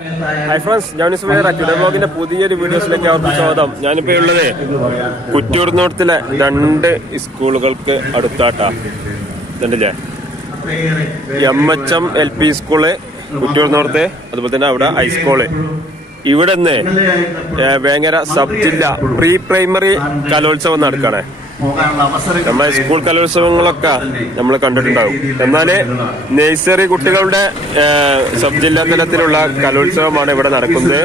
Hi friends ഞാൻ ബ്ലോഗിന്റെ പുതിയൊരു വീഡിയോസിലേക്ക് അവർക്ക് സ്വാഗതം. ഞാനിപ്പോ ഉള്ളത് കുറ്റൂർനോടത്തിലെ രണ്ട് സ്കൂളുകൾക്ക് അടുത്താട്ടാ. ഇതുണ്ടല്ലേ M H M L P school Kuttoor North അതുപോലെ തന്നെ അവിടെ ഹൈസ്കൂൾ ഇവിടെ നിന്ന് വേങ്ങര സബ് ജില്ല പ്രീ പ്രൈമറി കലോത്സവം നടക്കണേ. നമ്മളെ സ്കൂൾ കലോത്സവങ്ങളൊക്കെ നമ്മൾ കണ്ടിട്ടുണ്ടാവും. എന്നാൽ നേഴ്സറി കുട്ടികളുടെ സബ് ജില്ലാ തലത്തിലുള്ള കലോത്സവമാണ് ഇവിടെ നടക്കുന്നത്.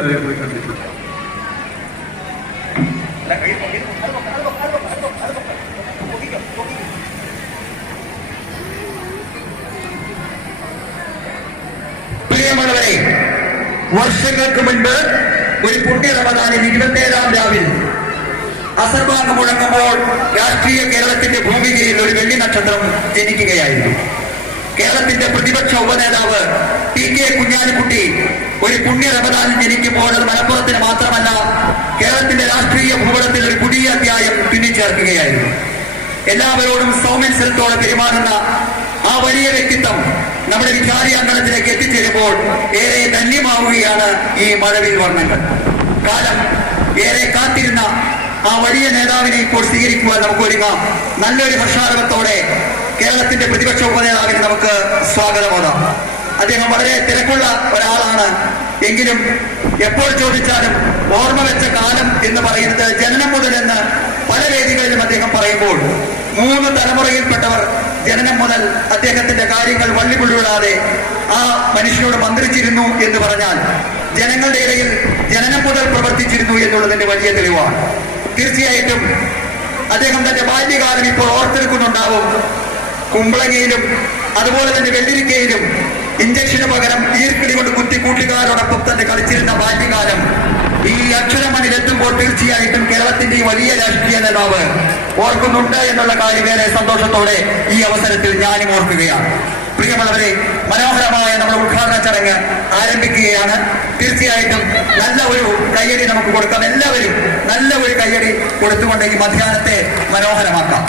വർഷങ്ങൾക്ക് മുൻപ് ഒരു കുട്ടി റമദാനിൽ ഇരുപത്തേഴാം രാവിൽ അസർബാങ് മുഴങ്ങുമ്പോൾ രാഷ്ട്രീയ കേരളത്തിന്റെ ഭൂമികയിൽ ഒരു വെള്ളി നക്ഷത്രം ജനിക്കുകയായിരുന്നു. കേരളത്തിന്റെ പ്രതിപക്ഷ ഉപനേതാവ് ടി കെ കുഞ്ഞാലിക്കുട്ടി ഒരു പുണ്യ രമദാനം ജനിക്കുമ്പോൾ അത് മലപ്പുറത്തിന് മാത്രമല്ല കേരളത്തിന്റെ രാഷ്ട്രീയ ഭൂപടത്തിൽ ഒരു പുതിയ അധ്യായം തുന്നിച്ചേർക്കുകയായിരുന്നു എല്ലാവരോടും സൗമ്യൻസലത്തോടെ പെരുമാറുന്ന ആ വലിയ വ്യക്തിത്വം നമ്മുടെ വിചാരി അങ്കണത്തിലേക്ക് എത്തിച്ചേരുമ്പോൾ ഏറെ ധന്യമാവുകയാണ് ഈ മഴവിൽ വർണങ്ങൾ. കാലം ഏറെ കാത്തിരുന്ന ആ വലിയ നേതാവിനെ ഇപ്പോൾ സ്വീകരിക്കുവാൻ നമുക്ക് ഒരുങ്ങാം നല്ലൊരു ഹർഷാരവത്തോടെ കേരളത്തിന്റെ പ്രതിപക്ഷ ഉപനേതാവിന് നമുക്ക് സ്വാഗതമോതാം. അദ്ദേഹം വളരെ തിരക്കുള്ള ഒരാളാണ്. എങ്കിലും എപ്പോൾ ചോദിച്ചാലും ഓർമ്മ വെച്ച കാലം എന്ന് പറയുന്നത് ജനനം മുതൽ എന്ന് പല വേദികളിലും അദ്ദേഹം പറയുമ്പോൾ മൂന്ന് തലമുറയിൽപ്പെട്ടവർ ജനനം മുതൽ അദ്ദേഹത്തിന്റെ കാര്യങ്ങൾ വള്ളിപുള്ളിവിടാതെ ആ മനുഷ്യനോട് മന്ത്രിച്ചിരുന്നു എന്ന് പറഞ്ഞാൽ ജനങ്ങളുടെ ഇടയിൽ ജനനം മുതൽ പ്രവർത്തിച്ചിരുന്നു എന്നുള്ളതിന്റെ വലിയ തെളിവാണ്. തീർച്ചയായിട്ടും അദ്ദേഹം തന്റെ ബാല്യകാലം ഇപ്പോൾ ഓർത്തെടുക്കുന്നുണ്ടാവും. കുമ്പളങ്ങയിലും അതുപോലെ തന്നെ വെള്ളിരിക്കയിലും ഇഞ്ചക്ഷന് പകരം ഈർക്കിളി കൊണ്ട് കുത്തി കൂട്ടുകാരോടൊപ്പം തന്നെ കളിച്ചിരുന്ന ബാല്യകാലം ഈ അക്ഷരമണിലെത്തുമ്പോൾ തീർച്ചയായിട്ടും കേരളത്തിന്റെ ഈ വലിയ രാഷ്ട്രീയ നേതാവ് ഓർക്കുന്നുണ്ട് എന്നുള്ള കാര്യം ഏറെ സന്തോഷത്തോടെ ഈ അവസരത്തിൽ ഞാനും ഓർക്കുകയാണ്. പ്രിയമുള്ളവരെ മനോഹരമായ നമ്മുടെ ഉദ്ഘാടന ചടങ്ങ് ആരംഭിക്കുകയാണ്. തീർച്ചയായിട്ടും നല്ല ഒരു കയ്യടി നമുക്ക് കൊടുക്കാം. എല്ലാവരും നല്ല ഒരു കയ്യടി കൊടുത്തുകൊണ്ട് ഈ മധ്യാഹ്നത്തെ മനോഹരമാക്കാം.